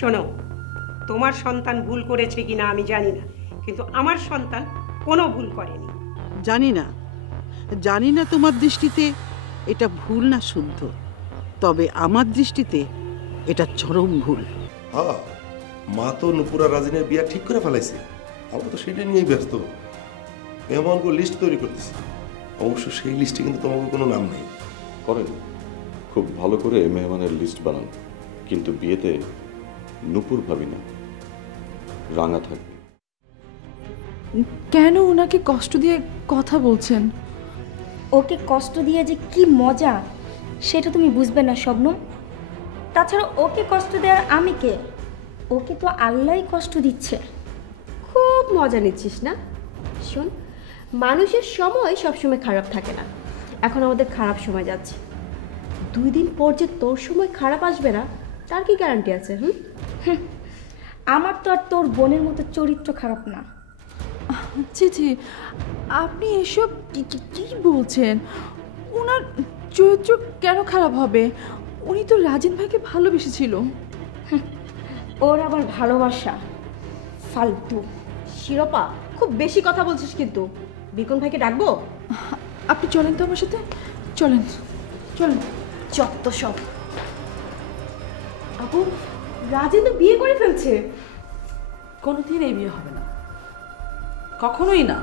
শোনো, তোমার সন্তান ভুল করেছে কিনা আমি জানি না, কিন্তু আমার সন্তান কোনো ভুল করেনি। জানি না তোমার দৃষ্টিতে এটা ভুল না শুদ্ধ, তবে আমার দৃষ্টিতে এটা চরম ভুল। হ্যাঁ, মা তো নুপুরা রাজিনের বিয়া ঠিক করে ফেলাইছে, আমরা তো সেটা নিয়েই ব্যস্ত। মেহমানগুলো লিস্ট তৈরি করতেছি, অবশ্য সেই লিস্টে কিন্তু তোমাকে কোনো নাম নেই। করেন, খুব ভালো করে মেহমানের লিস্ট বানান, কিন্তু বিয়েতে নূপুর ভাবি না, রাঙা থাকবে। কেন ওনাকে কষ্ট দিয়ে কথা বলছেন? ওকে কষ্ট দিয়ে যে কি মজা সেটা তুমি বুঝবে না শবনম। তাছাড়া ওকে কষ্ট দেওয়ার আমি কে? ওকে তো আল্লাহই কষ্ট দিচ্ছে। খুব মজা নিচ্ছিস না? শোন, মানুষের সময় সবসময় খারাপ থাকে না। এখন আমাদের খারাপ সময় যাচ্ছে, 2 দিন পর যে তোর সময় খারাপ আসবে না তার কি গ্যারান্টি আছে? আমার তো আর তোর বোনের মতো চরিত্র খারাপ না। জি, আপনি এসব কি বলছেন? ওনার চরিত্র কেন খারাপ হবে? উনি তো রাজিন ভাইকে ভালোবেসেছিল। ওর আবার ভালোবাসা ফালতু। শিরোপা, খুব বেশি কথা বলছিস কিন্তু। বিকন ভাইকে ডাকবো? আপনি চলেন তো আমার সাথে, চলেন। যত সব। আপু, রাজেন তো বিয়ে করে ফেলছে। কোনোদিন এই বিয়ে হবে না, কখনোই না।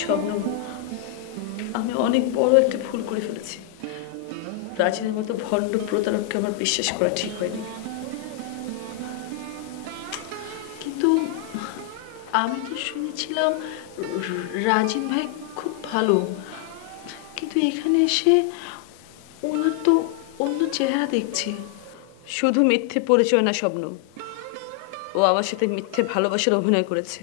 শবনম, আমি অনেক বড় একটা ভুল করে ফেলেছি। রাজিনের মতো ভণ্ড প্রতারককে আমার বিশ্বাস করা ঠিক হয়নি। কিন্তু আমি তো শুনেছিলাম রাজিন ভাই খুব ভালো, কিন্তু এখানে এসে ওনার তো অন্য চেহারা দেখছি। শুধু মিথ্যে পরিচয় না শবনম, ও আমার সাথে মিথ্যে ভালোবাসার অভিনয় করেছে।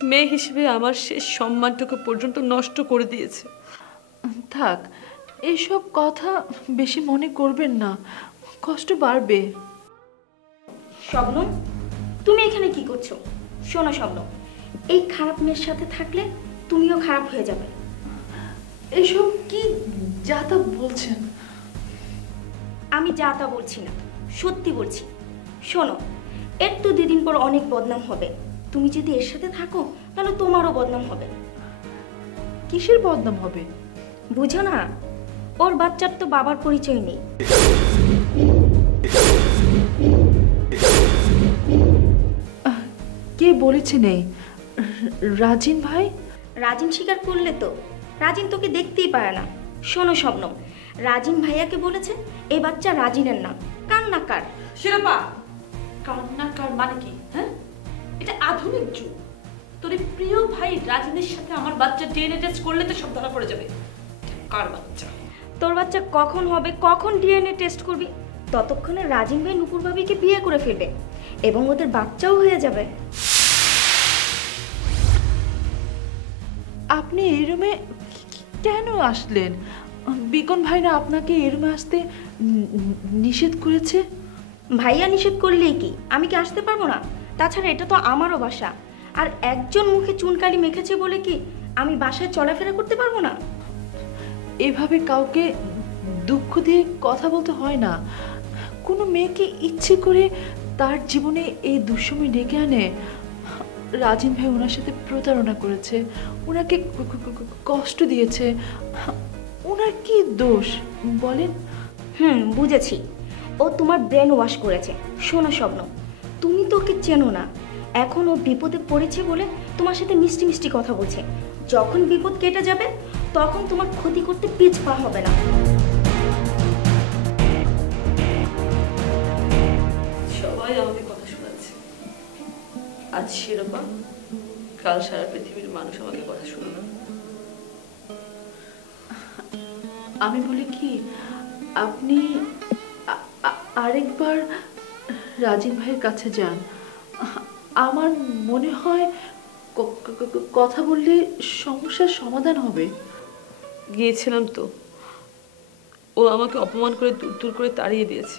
মেয়ে হিসেবে আমার শেষ সম্মানটুকু পর্যন্ত নষ্ট করে দিয়েছে। থাক, এসব কথা বেশি মনে করবেন না, কষ্ট বাড়বে। শবনম, তুমি এখানে কি করছো? শোনো শবনম, এই খারাপ মেয়ের সাথে থাকলে তুমিও খারাপ হয়ে যাবে। এসব কি যা তা বলছেন? আমি যা তা বলছি না, সত্যি বলছি। শোনো, এর তো 2 দিন পর অনেক বদনাম হবে। তুমি যদি এর সাথে থাকো তাহলে তোমারও বদনাম হবে। কিসের বদনাম হবে? বুঝো না, ওর বাচ্চার তো বাবার পরিচয় নেই। কে বলেছে নেই? রাজিন ভাই? রাজিন স্বীকার করলে তো? রাজিন তোকে দেখতেই পারে না। শোনো শবনম, রাজিন ভাইয়াকে বলেছে এই বাচ্চা রাজিনের না, কান্নাকার। শিরোপা, কান্নাকার মানে কি? হ্যাঁ, এটা আধুনিক যুগ। তোর প্রিয় ভাই রাজিনের সাথে আমার বাচ্চা ডিএনএ টেস্ট করলে তো সব ধরা পড়ে যাবে। কার বাচ্চা? তোর বাচ্চা কখন হবে, কখন ডিএনএ টেস্ট করবি, ততক্ষণে রাজিন ভাই নুপুর ভাবিকে বিয়ে করে ফেলবে এবং ওদের বাচ্চাও হয়ে যাবে। আপনি এই রুমে কেন আসলেন? বিকন ভাই না আপনাকে এই রুমে আসতে নিষেধ করেছে? ভাইয়া নিষেধ করলেই কি আমি কি আসতে পারবো না? তাছাড়া এটা তো আমারও বাসা, আর একজন মুখে চুনকালি মেখেছে বলে কি আমি বাসায় চলাফেরা করতে পারবো না? এভাবে কাউকে দুঃখ দিয়ে কথা বলতে হয় না। কোনো মেয়েকে ইচ্ছে করে তার জীবনে এই দুঃসময় ডেকে আনে? রাজিন ভাই ওনার সাথে প্রতারণা করেছে, ওনাকে কষ্ট দিয়েছে। ওনার কি দোষ বলেন? বুঝেছি, ও তোমার ব্রেন ওয়াশ করেছে। শোনো শবনম, তুমি তো ওকে চেনো না। এখন ও বিপদে পড়েছে বলে তোমার সাথে মিষ্টি মিষ্টি কথা বলছে। যখন বিপদ কেটে যাবে তখন তোমার ক্ষতি করতে পিছপা হবে না। সবাই আমাকে কথা শোনাচ্ছে। আজ শিরোপা, কাল সারা পৃথিবীর মানুষ আমাকে কথা শোনাবে। আমি বলি কি, আপনি আরেকবার রাজিন ভাইয়ের কাছে যান। আমার মনে হয় কথা বললে সমস্যার সমাধান হবে। গিয়েছিলাম তো, ও আমাকে অপমান করে দূর দূর করে তাড়িয়ে দিয়েছে।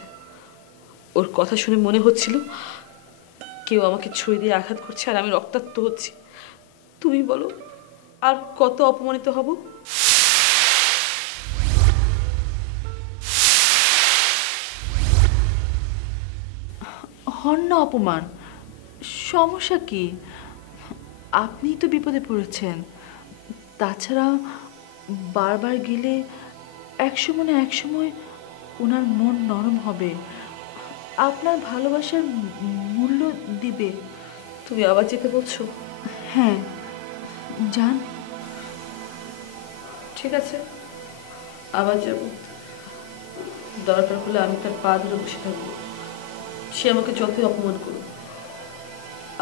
ওর কথা শুনে মনে হচ্ছিল কেউ আমাকে ছুরি দিয়ে আঘাত করছে আর আমি রক্তাক্ত হচ্ছি। তুমি বলো আর কত অপমানিত হব? হন না অপমান, সমস্যা কি? আপনিই তো বিপদে পড়েছেন। তাছাড়া বারবার গেলে একসময় না একসময় ওনার মন নরম হবে, আপনার ভালোবাসার মূল্য দিবে। তুমি আবার যেতে বলছো? হ্যাঁ যান। ঠিক আছে, আবার যাব। দরকার হলে আমি তার পা ধরে বসে থাকবো। সে আমাকে যতই অপমান করুক,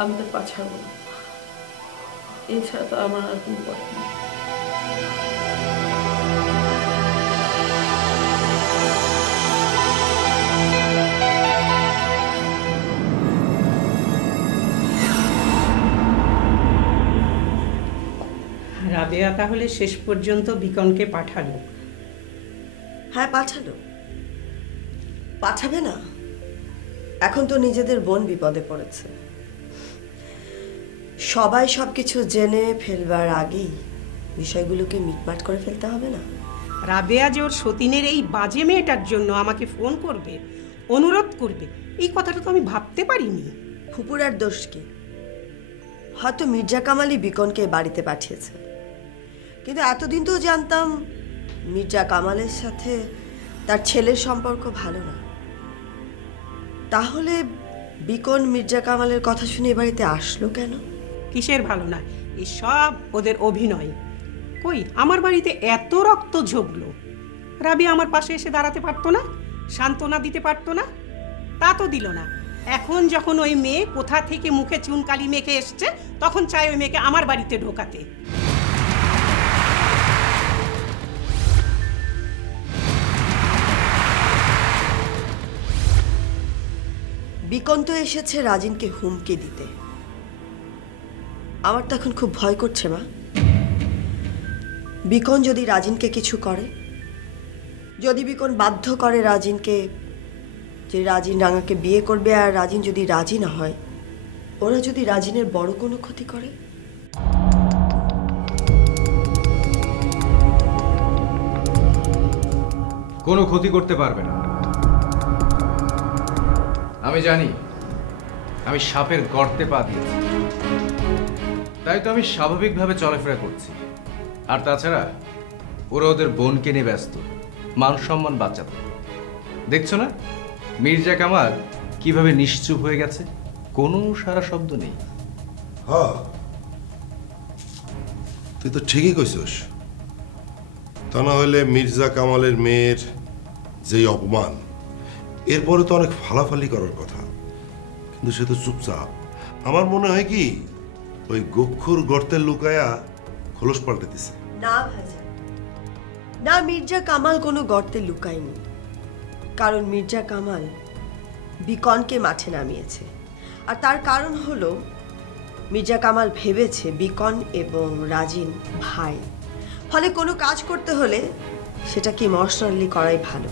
আমি তার পা ছাড়বো না। এছাড়া তো আমার আর কোনো পথ নেই। রাবেয়া তাহলে শেষ পর্যন্ত বিকনকে পাঠালো? হ্যাঁ পাঠালো। পাঠাবে না? এখন তো নিজেদের বোন বিপদে পড়েছে। সবাই সবকিছু জেনে ফেলবার আগেই বিষয়গুলোকে মিটমাট করে ফেলতে হবে না? রাবেয়া যে ওর সতীনের এই বাজে মেয়েটার জন্য আমাকে ফোন করবে, অনুরোধ করবে, এই কথাটা তো আমি ভাবতে পারিনি। ফুপুরার দোষ কি? হয়তো মির্জা কামালই বিকনকে বাড়িতে পাঠিয়েছে, কিন্তু এতদিন তো জানতাম মির্জা কামালের সাথে তার ছেলের সম্পর্ক ভালো না। তাহলে বিকন মির্জা কামালের কথা শুনে এ বাড়িতে আসলো কেন? কিসের ভালো না? এই সব ওদের অভিনয়। কই আমার বাড়িতে এত রক্ত ঝরলো, রাবিয়া আমার পাশে এসে দাঁড়াতে পারতো না? সান্ত্বনা দিতে পারতো না? তা তো দিল না। এখন যখন ওই মেয়ে কোথা থেকে মুখে চুনকালি মেখে এসছে, তখন চাই ওই মেয়েকে আমার বাড়িতে ঢোকাতে। বিকন তো এসেছে রাজিনকে হুমকি দিতে। আমার তো এখন খুব ভয় করছে মা। বিকন যদি রাজিনকে কিছু করে, যদি বিকন বাধ্য করে রাজিনকে যে রাজিন রাঙাকে বিয়ে করবে, আর রাজিন যদি রাজি না হয়, ওরা যদি রাজিনের বড় কোনো ক্ষতি করে। কোনো ক্ষতি করতে পারবে না। আমি জানি আমি সাপের গর্তে পা দিয়েছি, তাই তো আমি স্বাভাবিকভাবে চলাফেরা করছি। আর তাছাড়া ওরা ওদের বোনকে নিয়ে ব্যস্ত, মান সম্মান বাঁচাতে। দেখছো না মির্জা কামাল কিভাবে নিশ্চুপ হয়ে গেছে, কোনো সারা শব্দ নেই। হ্যাঁ, তুই তো ঠিকই কইছস। তা না হলে মির্জা কামালের মেয়ের যে অপমান, এরপরে তো অনেক ফালাফালি করার কথা, কিন্তু সে তো চুপচাপ। আমার মনে হয় কি ওই গক্ষুর গর্তে লুকায়া খোলস পাল্টেতেছে। না ভাইজান, না, মির্জা কামাল কোনো গর্তে লুকায়নি। কারণ মির্জা কামাল বিকনকে মাঠে নামিয়েছে, আর তার কারণ হলো মির্জা কামাল ভেবেছে বিকন এবং রাজিন ভাই। ফলে কোনো কাজ করতে হলে সেটা কি ইমোশনালি করাই ভালো।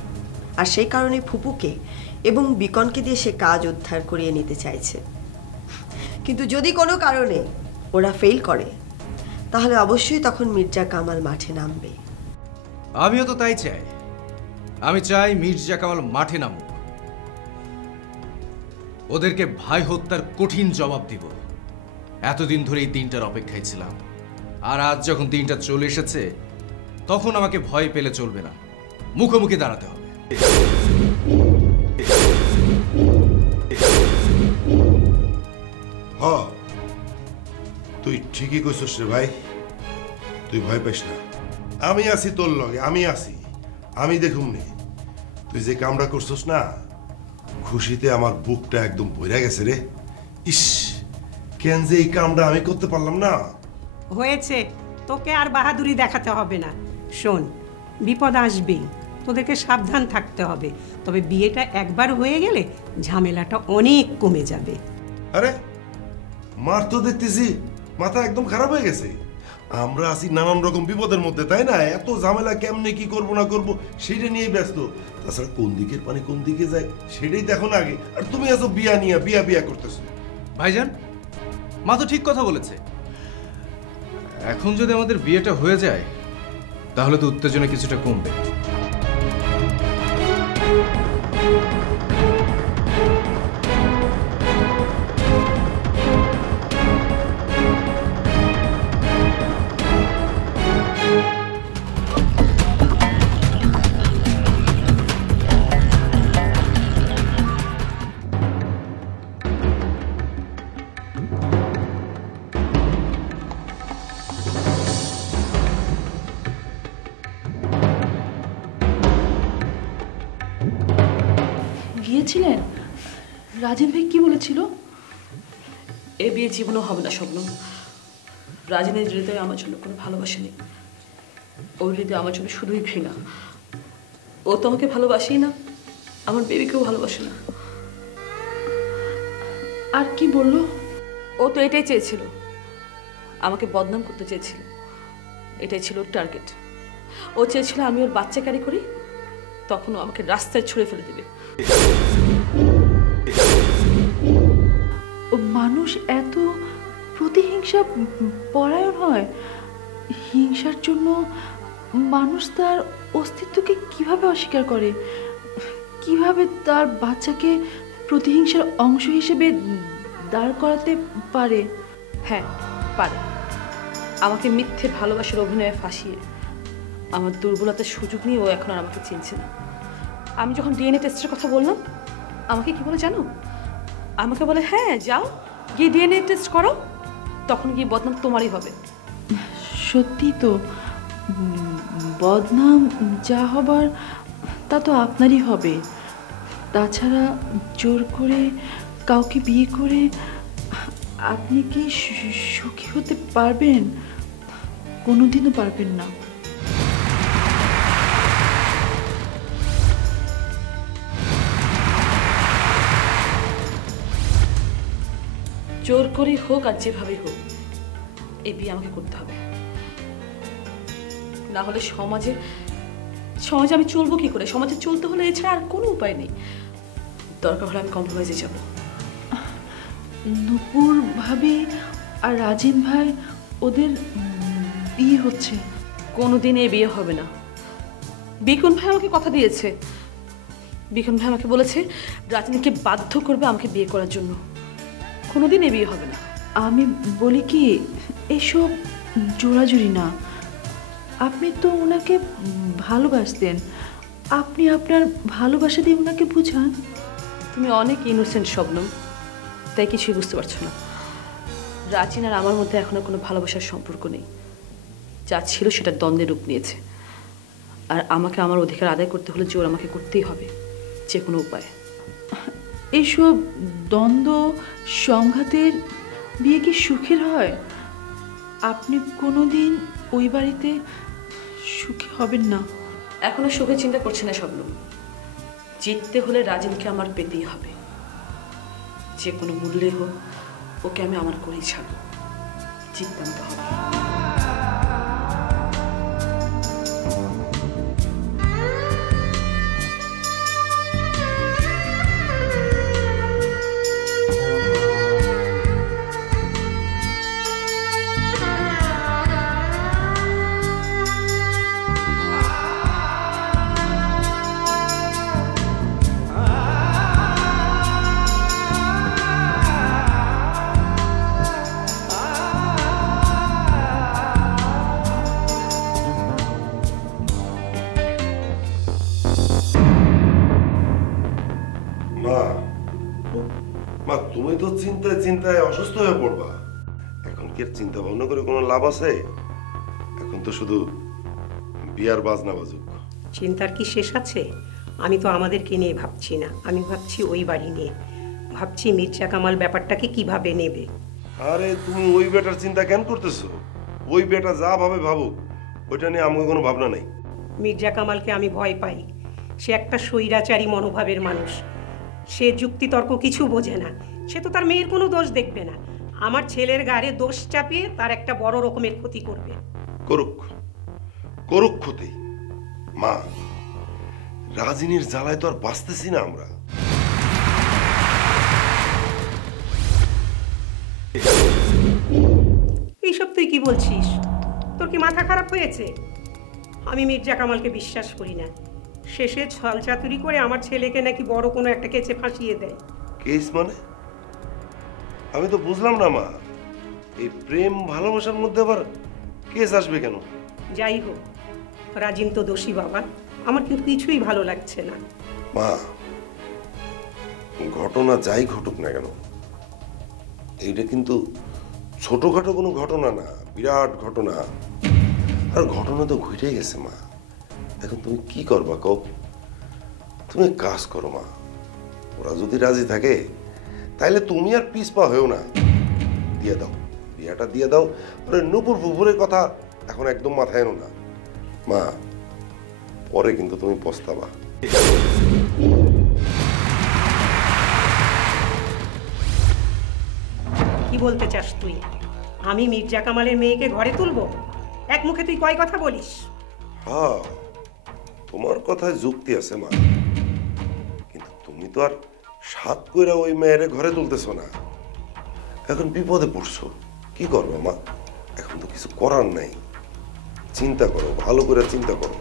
আর সেই কারণে ফুপুকে এবং বিকনকে দিয়ে সে কাজ উদ্ধার করিয়ে নিতে চাইছে। কিন্তু যদি কোনো কারণে ওরা ফেল করে, তাহলে অবশ্যই তখন মির্জা কামাল মাঠে নামবে। আমিও তো তাই চাই। আমি চাই মির্জা কামাল মাঠে নামুক, ওদেরকে ভাই হত্যার কঠিন জবাব দিব। এতদিন ধরে এই দিনটার অপেক্ষায় ছিলাম, আর আজ যখন দিনটা চলে এসেছে, তখন আমাকে ভয় পেলে চলবে না, মুখোমুখি দাঁড়াতে হবে। তুই ঠিকই কইছস রে ভাই, তুই ভয় পাইস না। আমি আছি তোর লগে, আমি আছি, আমি দেখুম নি। তুই যে কামটা করছস না, খুশিতে আমার বুকটা একদম ভরে গেছে রে। ইস, কেন যে এই কামটা আমি করতে পারলাম না। হয়েছে, তোকে আর বাহাদুরি দেখাতে হবে না। শোন, বিপদ আসবেই, তোদেরকে সাবধান থাকতে হবে। তবে বিয়েটা একবার হয়ে গেলে ঝামেলাটা অনেক কমে যাবে। আরে মার তো দেখতেছি মাথা একদম খারাপ হয়ে গেছে। আমরা আছি নানান রকম বিপদের মধ্যে, তাই না? এত ঝামেলা কেমনে কি করব না করব সেটা নিয়ে ব্যস্ত। তাছাড়া কোন দিকের পানি কোন দিকে যায় সেটাই দেখো না আগে। আর তুমি আছো বিয়া নিয়ে বিয়া করতেছো। ভাইজান, মা তো ঠিক কথা বলেছে। এখন যদি আমাদের বিয়েটা হয়ে যায় তাহলে তো উত্তেজনা কিছুটা কমবে। গিয়েছিলেন? রাজীব ভাই কি বলেছিল? এ বিয়ে জীবনও হবে না শবনম। রাজিনের হৃদয়ে আমার জন্য কোনো ভালোবাসা নেই। ওর হৃদয়ে আমার জন্য শুধুই ঘৃণা। ও তো আমাকে ভালোবাসেই না, আমার বেবিকেও ভালোবাসে না। আর কি বললো? ও তো এটাই চেয়েছিল, আমাকে বদনাম করতে চেয়েছিল। এটাই ছিল ওর টার্গেট। ও চেয়েছিল আমি ওর বাচ্চা ক্যারি করি, তখন ও আমাকে রাস্তায় ছুঁড়ে ফেলে দেবে। মানুষ এত প্রতিহিংসা পরায়ণ হয়? হিংসার জন্য মানুষ তার অস্তিত্বকে কিভাবে অস্বীকার করে? কিভাবে তার বাচ্চাকে প্রতিহিংসার অংশ হিসেবে দাঁড় করাতে পারে? হ্যাঁ পারে। আমাকে মিথ্যে ভালোবাসার অভিনয়ে ফাঁসিয়ে আমার দুর্বলতার সুযোগ নিয়ে ও এখন আর আমাকে চিনছে না। আমি যখন ডিএনএ টেস্টের কথা বললাম, আমাকে কি বলে জানো? আমাকে বলে হ্যাঁ যাও গিয়ে ডিএনএ টেস্ট করো, তখন গিয়ে বদনাম তোমারই হবে। সত্যি তো, বদনাম যা হবার তা তো আপনারই হবে। তাছাড়া জোর করে কাউকে বিয়ে করে আপনি কি সুখী হতে পারবেন? কোনোদিনও পারবেন না। জোর করেই হোক আর যেভাবেই হোক এই বিয়ে আমাকে করতে হবে, না হলে সমাজে আমি চলবো কি করে? সমাজে চলতে হলে এছাড়া আর কোনো উপায় নেই। দরকার হলে আমি কম্প্রোমাইজে যাব। নূপুর ভাবি আর রাজীব ভাই ওদের বিয়ে হচ্ছে? কোনোদিন এই বিয়ে হবে না। বিকন ভাই আমাকে কথা দিয়েছে। বিকন ভাই আমাকে বলেছে রাজনীকে বাধ্য করবে আমাকে বিয়ে করার জন্য। কোনোদিন এই বিয়ে হবে না। আমি বলি কি, এসব জোড়াজুড়ি না। আপনি তো ওনাকে ভালোবাসতেন, আপনি আপনার ভালোবাসা দিয়ে ওনাকে বুঝান। তুমি অনেক ইনোসেন্ট শবনম, তাই কিছুই বুঝতে পারছো না। রাচিন আর আমার মধ্যে এখনো কোনো ভালোবাসার সম্পর্ক নেই। যা ছিল সেটা দ্বন্দ্বের রূপ নিয়েছে। আর আমাকে আমার অধিকার আদায় করতে হলে জোর আমাকে করতেই হবে, যে কোনো উপায়। এইসব দ্বন্দ্ব সংঘাতের বিয়ে কি সুখের হয়? আপনি কোনোদিন ওই বাড়িতে সুখী হবেন না। এখনো সুখে চিন্তা করছি না শবনম। জিততে হলে রাজিনকে আমার পেতেই হবে। যে কোনো মূল্যে হোক ওকে আমি আমার করেই ছাড়বো। জিততে আনতে হবে। মা, তুমি তো চিন্তায় চিন্তায় অসুস্থ হয়ে পড়বা। এখন কি আর চিন্তা ভাবনা করে কোনো লাভ আছে? এখন তো শুধু বিয়ার বাজনা বাজুক। চিন্তার কি শেষ আছে? আমি তো আমাদেরকে নিয়ে ভাবছি না, আমি ভাবছি ওই বাড়ি নিয়ে। ভাবছি মির্জা কামাল ব্যাপারটাকে কিভাবে নেবে। আরে তুমি ওই বেটার চিন্তা কেন করতেছো? ওই বেটা যা ভাবে ভাবুক, ওইটা নিয়ে আমাকে কোনো ভাবনা নেই। মির্জা কামালকে আমি ভয় পাই। সে একটা স্বৈরাচারী মনোভাবের মানুষ। সে যুক্তিতর্ক কিছু বোঝে না। সে তো তার মেয়ের কোনো দোষ দেখবে না। আমার ছেলের গায়ে দোষ চাপিয়ে তার একটা বড় রকমের ক্ষতি করবে। করুক, করুক ক্ষতি। মা, রাজিনীর জ্বালায় তো আর বাঁচতেছি না আমরা। এইসব তুই কি বলছিস? তোর কি মাথা খারাপ হয়েছে? আমি মির্জা কামালকে বিশ্বাস করি না। শেষে ছল চাতুরি করে আমার ছেলেকে নাকি বড় কোনো একটা কেচে ফাঁসিয়ে দেয়। কেস মানে? আমি তো বুঝলাম না মা, এই প্রেম ভালোবাসার মধ্যে আবার কেস আসবে কেন? যাই হোক, রাজিন তো দোষী বাবা, আমার কিন্তু কিছুই ভালো লাগছে না। মা, ঘটনা যাই ঘটুক না কেন, এইটা কিন্তু ছোটখাটো কোনো ঘটনা না, বিরাট ঘটনা। আর ঘটনা তো ঘটে গেছে মা, এখন তুমি কি করবা কও? তুমি এক কাজ করো মা, ওরা যদি রাজি থাকে তাইলে তুমি আর পিছপা হয়েও না, দিয়ে দাও, বিয়াটা দিয়ে দাও। ওরে নুপুর ফুপুরের কথা এখন একদম মাথায় এনো না মা, পরে কিন্তু তুমি পস্তাবা। কি বলতে চাস তুই? আমি মির্জা কামালের মেয়েকে ঘরে তুলবো? এক মুখে তুই কয় কথা বলিস? হ্যাঁ, তোমার কথায় যুক্তি আছে মা, কিন্তু তুমি তো আর সাত কইরা ওই মেয়েরে ঘরে তুলতেছো না। এখন বিপদে পড়ছো, কি করবো মা? এখন তো কিছু করার নাই। চিন্তা করো, ভালো করে চিন্তা করো।